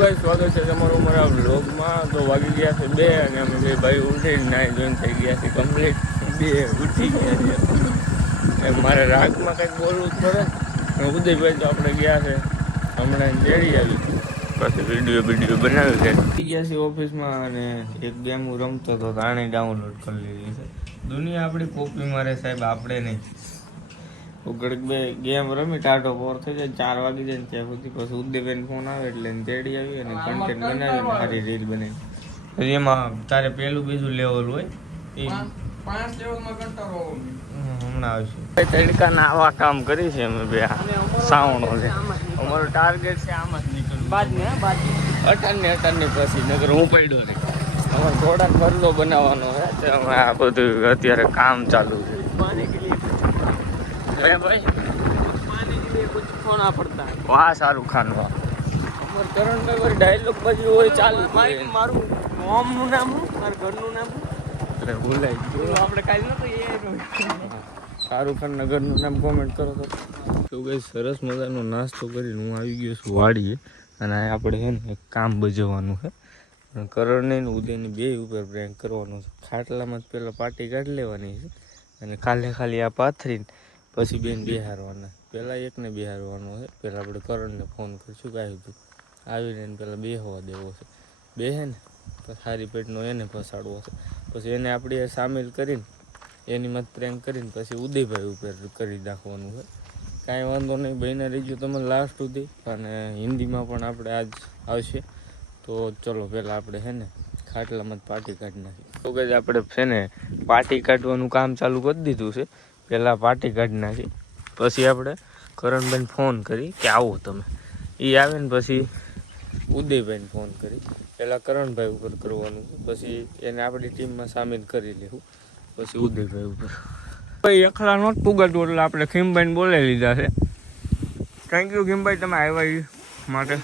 Guys સ્વાગત છે તમારું મારા વ્લોગમાં. તો વાગી ગયા છે 2 અને અમે બે ભાઈ ઉઠીને નાઈ જોઈને થઈ ગયા છે કમ્પ્લીટ. 2 ઉઠી ગયા છે. મારે રાગમાં કંઈક બોલવું જ પડે. ઉદયભાઈ તો આપણે ગયા છે હમણાં તેડી આવી, પછી વિડીયો બનાવ્યું છે. ગયા છે ઓફિસમાં અને એક ગેમ હું રમતો હતો તો આને ડાઉનલોડ કરી લીધી છે. દુનિયા આપણી કોપી મારે સાહેબ, આપણે નહીં. ઘડીક બે ગેમ રમી ટાટો પોર થઈ જાય, 4 વાગી જાય ને ત્યાં સુધી. પછી ઉદયભાઈ ફોન આવે એટલે તેડી આવી અને કન્ટેન્ટ બનાવી સારી રીલ બનાવી. પછી એમાં તારે પેલું બીજું લેવલ હોય એ 5 લેવલમાં કંટાળો હમણાં આવશે. તડકાના આવા કામ કરી છે અમે બે. સાવણો છે અમારો ટાર્ગેટ છે, આમાં જ નીકળવું. 18 પછી નગર હું પડ્યો ને અમારે થોડા ફરલો બનાવવાનો છે. આ બધું અત્યારે કામ ચાલુ છે. भाई पानी के लिए कुछ खोना पड़ता है। वाह शाहरुख खान वाह। अमर करण भाई डायलॉग बाजी હોય ચાલુ. ભાઈ મારું હોમ નું નામ માર ઘર નું નામ અરે ભૂલાઈ ગયું. આપણે કાઈ નતો એ શાહરુખ ખાન ના ઘર નું નામ કોમેન્ટ કરો તો ગાઈસ સરસ મજાનો નાસ્તો કરીને હું આવી ગયો છું વાડીએ. અને આપણે હે ને એક કામ બજવવાનું છે. કરણ ને ઉદયની બે ઉપર પ્રેન્ક કરવાનો છે. ખાટલામાં પેલા પાટી કાઢી લેવાની છે અને ખાલી આ પાથરીને પછી બેન બિહારવાના. પહેલાં એકને બિહારવાનો છે. પહેલાં આપણે કરણને ફોન કરીશું કે આવ્યું આવીને એને પહેલાં બેહવા દેવો છે. બેહે ને તો સારી પેટનો એને ફસાડવો છે. પછી એને આપણે સામેલ કરીને એની મત પ્રેન્ક કરીને પછી ઉદયભાઈ ઉપર કરી નાખવાનું છે. કાંઈ વાંધો નહીં, બહેને રહીજો તમે લાસ્ટ સુધી. અને હિન્દીમાં પણ આપણે આજ આવશે. તો ચલો પહેલાં આપણે છે ને ખાટલામાં પાટી કાઢી નાખીએ. તો કે આપણે છે ને પાટી કાઢવાનું કામ ચાલુ કરી દીધું છે. પહેલાં પાટી કાઢી નાખી, પછી આપણે કરણભાઈને ફોન કરી કે આવો તમે. એ આવે ને પછી ઉદયભાઈને ફોન કરી. પહેલાં કરણભાઈ ઉપર કરવાનું છે, પછી એને આપણી ટીમમાં સામેલ કરી લેવું, પછી ઉદયભાઈ ઉપર. ભાઈ એકલા નહોતું પુગાતું એટલે આપણે ખીમભાઈને બોલાવી લીધા છે. થેન્ક યુ ખીમભાઈ તમે આવ્યા એ માટે.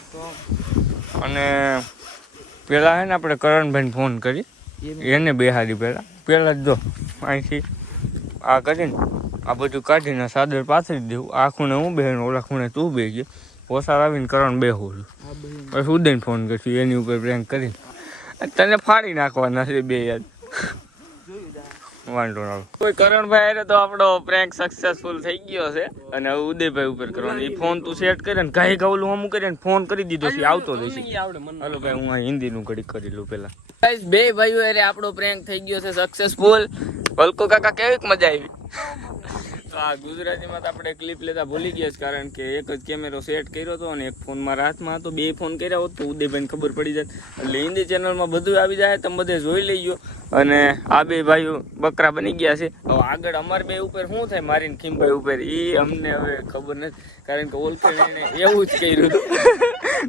અને પહેલાં છે ને આપણે કરણભાઈને ફોન કરી એને બેહાડી. પહેલાં જ જો અહીંથી આ કરીને આ બધું કાઢીને સાદર પાથરી દેવું. આ ખૂણે હું બેન, ઓલા ખૂણે તું બે ગયો. ઓસાર આવીને કરણ બેહું છું. પછી ઉદયને ફોન કરશું એની ઉપર પ્રેન્ક કરીને તને ફાડી નાખવાના છે બે યાદ. વાંધો ના કોઈ કરણભાઈ અરે તો આપણો પ્રેન્ક સક્સેસફુલ થઈ ગયો છે. અને હવે ઉદયભાઈ ઉપર કરવાનો. એ ફોન તું સેટ કરે ને ગાય ગાવલું અમુક કરીને ફોન કરી દીધો છે, આવતો રહેશે. હાલો ભાઈ હું આ હિન્દીનું ઘડીક કરી લઉં પેલા. બે ભાઈઓ અરે આપણો પ્રેન્ક થઈ ગયો છે સક્સેસફુલ. વલ્કો કાકા કેવી મજા આવી. તો આ ગુજરાતીમાં તો આપણે ક્લિપ લેતા ભૂલી ગયા છે, કારણ કે એક જ કેમેરો સેટ કર્યો હતો અને એક ફોન મારા હાથમાં હતો. 2 ફોન કર્યા હોત તો ઉદયભાઈને ખબર પડી જાય. એટલે હિન્દી ચેનલમાં બધું આવી જાય, તમે બધે જોઈ લેજો. અને આ બે ભાઈઓ બકરા બની ગયા છે. હવે આગળ અમારે બે ઉપર શું થાય મારીને ખીમભાઈ ઉપર એ અમને હવે ખબર નથી, કારણ કે ઓળખે એવું જ કર્યું હતું.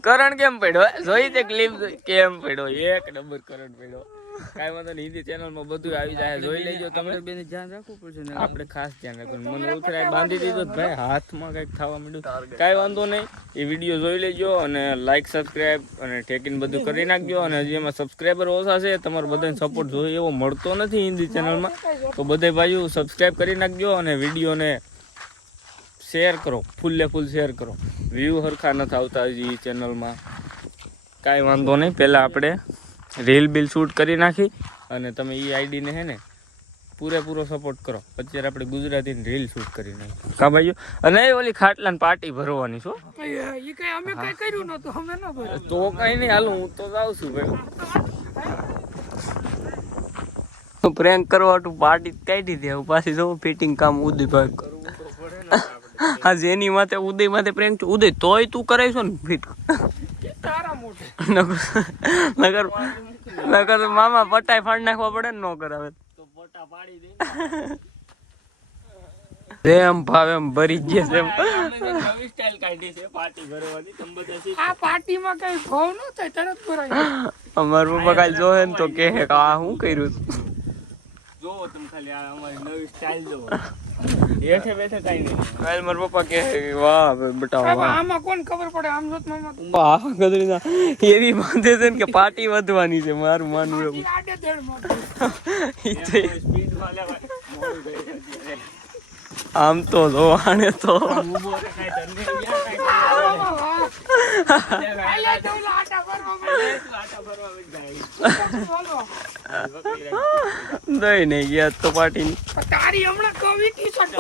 કરણ કેમ પડ્યો જોઈ તે ક્લિપ કેમ પડ્યો, એક નંબર કરણ પડ્યો. કાંઈ વાંધો નહીં, હિન્દી ચેનલમાં બધું આવી જાય, જોઈ લેજો. તમે ધ્યાન રાખવું પડશે, આપણે ખાસ ધ્યાન રાખવું. મને ઉતરાય બાંધી દીધો ભાઈ, હાથમાં કંઈક થવા માંડ્યું. કાંઈ વાંધો નહીં, એ વિડીયો જોઈ લેજો અને લાઈક સબસ્ક્રાઈબ અને ટેકીને બધું કરી નાખજો. અને હજી એમાં સબસ્ક્રાઈબર ઓછા છે, તમારો બધાને સપોર્ટ જોઈએ એવો મળતો નથી હિન્દી ચેનલમાં. તો બધે ભાઈઓ સબસ્ક્રાઈબ કરી નાખજો અને વિડીયોને શેર કરો, ફૂલે ફૂલ શેર કરો. વ્યૂ સરખા નથી આવતા હજી ચેનલમાં. કાંઈ વાંધો નહીં, પહેલાં આપણે રીલ બિલ શૂટ કરી નાખી અને તમે એ આઈડીને હે ને પૂરેપૂરો સપોર્ટ કરો. અત્યારે આપણે ગુજરાતીની રીલ શૂટ કરી નાખી કા ભાઈઓ. અને ઓલી ખાટલાની પાર્ટી ભરવાની છો તો કઈ નહીં, હાલો હું તો જાઉં છું ભાઈ. પ્રેન્ક કરવા પાર્ટી કાઢી દે પાછી જો ફિટિંગ કામ ઉદયભાઈ કરવું. હા જેની માથે ઉદય માથે પ્રેન્ક ઉદય તોય તું કરાવીશો ને ફિટ નગર મામા પટાઈ ફાડ નાખવા પડે ને, ન કરાવે તો પટા પાડી દે. એમ ભાવ એમ ભરી ગયા છે. નવી સ્ટાઈલ કાઢી છે પાર્ટી ભરવાની. તમે બધા આ પાર્ટીમાં કઈ ભાવ ન થાય તરત ભરાય. અમાર પપ્પા કાલ જોહે ને તો કહે કે આ શું કર્યું. જોવો તમે ખાલી આ અમારી નવી સ્ટાઈલ જોવો. બેઠે બેઠે કઈ નહીં. કાલ મારા પપ્પા કહે વાહ બેટા વાહ. આમાં કોણ ખબર પડે આમ જોત મામા. વાહ ગદરીના એવી બાંધે છે ને કે પાર્ટી વધવાની છે મારું માનવું એવું. આમ તો જોવાને તો નહીં નહીં ગયા તો પાર્ટી તારી હમણાં કવિ ટી-શર્ટ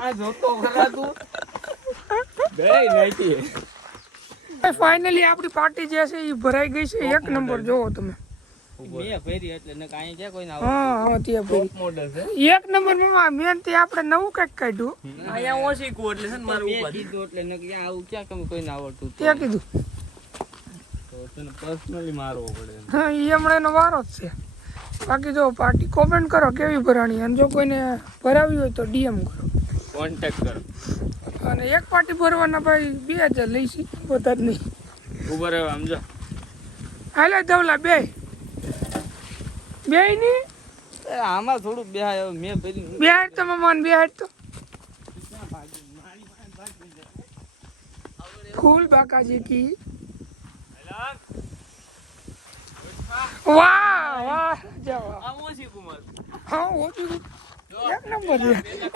આ જોતો ખરા તું નહીં ફાઇનલી આપણી પાર્ટી જે છે એ ભરાઈ ગઈ છે. એક નંબર જોવો તમે. હા ત્યાં ભરી. એક નંબર માં મેન થી આપણે નવું કઈક કાઢ્યું. અહીંયા ઓછી કો એટલે છે ને મારું ઉપર એટલે ન કે આવું ક્યાં કમ કોઈ ના આવડતું ત્યાં કીધું તો તને પર્સનલી મારવો પડે. હા એ હમણાં એનો વારો જ છે. બાકી જો પાર્ટી કોમેન્ટ કરો કેવી ભરાણી, અને જો કોઈને ભરાવી હોય તો ડીએમ કરો, કોન્ટેક્ટ કરો. અને એક પાર્ટી ભરવાના ભાઈ 2000 લઈશી, બધા જ નહીં. ઉભા રહેવા સમજો. હાલે ધવલા બે ની આમાં થોડું બે મેં પેલી બે હાઈટ તો મમાન બે હાઈટ તો ફૂલ બાકાજી કી. વાહ વાહ જવા આ ઓછી કુમાર હા ઓછું એક નંબર છે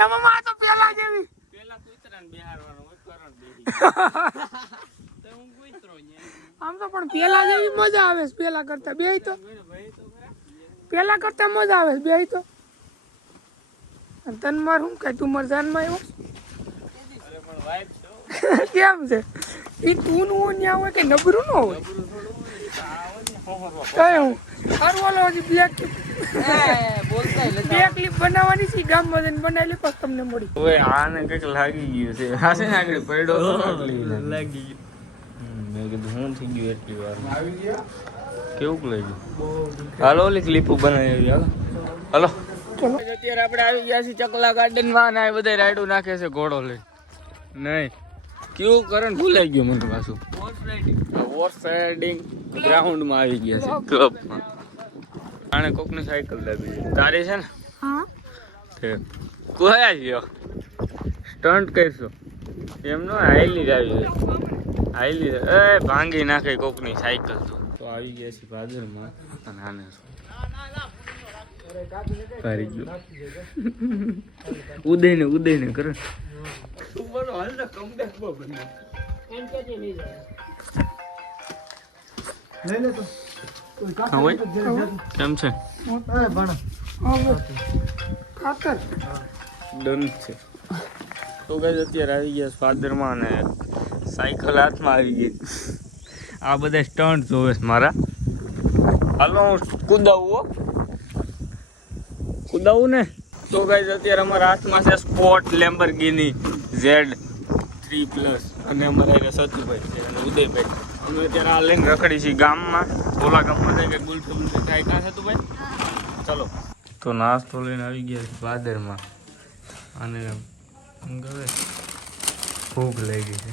એમાં માં તો પેલા જેવી પેલા કૂતરાને બેહારવાનો હોય કરણ બેરી તો હું કૂતરો ને આમ તો પણ પેલા જેવી મજા આવે છે. પેલા કરતા બે તો પેલા કરતા મજા આવે છે બે તો. તન માર હું કઈ તું માર જાનમાં આવ્યો અરે પણ વાઈફ છો કેમ છે ઈ તું નું ન્યા હોય કે નબરું ન હોય કઈ હું હરવાલો હજી બોલતા બે ક્લિપ બનાવવાની છે ગામમાં જઈને બનાવેલી પછી તમને મળી. ઓય આને કઈક લાગી ગયું છે. હાસે ને આગળ પડ્યો તો લાગી ગયું. મેં કીધું હું થઈ ગયું એટલી વાર આવી ગયા કેવું લાગ્યું. હાલો ઓલી ક્લિપ બનાવી હાલો હાલો. અત્યારે આપણે આવી ગયા છીએ ચકલા ગાર્ડન માં, ને આ બધા રાઈડો નાખે છે ઘોડો લઈ. નહીં કેવું કરણ ભૂલાઈ ગયું મને પાછું. હોર્સ રાઇડિંગ ગ્રાઉન્ડ માં આવી ગયા છે ક્લબમાં. આને કોકની સાયકલ લાવી તારી છે ને હા તે કોયા ગયો સ્ટન્ટ કરશો એમ નો હાઈલી જ આવી હાઈલી એ ભાંગી નાખે કોકની સાયકલ. તો આવી ગયા છે ભાદરમાં અને આને પારી ગયો ઉદયને કરે કેમ છે ખાતર ડન છે. તો ગાઈસ અત્યારે આવી ગયા ફાધરમાં અને સાયકલ હાથમાં આવી ગઈ. આ બધા સ્ટન્ટ જોવે છે મારા. હાલો હું કુદાવું ને. તો ગાઈસ અત્યારે અમારા હાથમાં છે સ્પોર્ટ લેમ્બોર્ગિની Z3+ અને અમારા સતુભાઈ છે અને ઉદયભાઈ. અમે અત્યારે આ લઈને રખડી છીએ ગામમાં. ઓલા ગામમાં જાય કે ગુલફી થાય કાં સતુભાઈ ચલો. તો નાસ્તો લઈને આવી ગયા છે ભાદરમાં અને ભૂખ લાગી છે.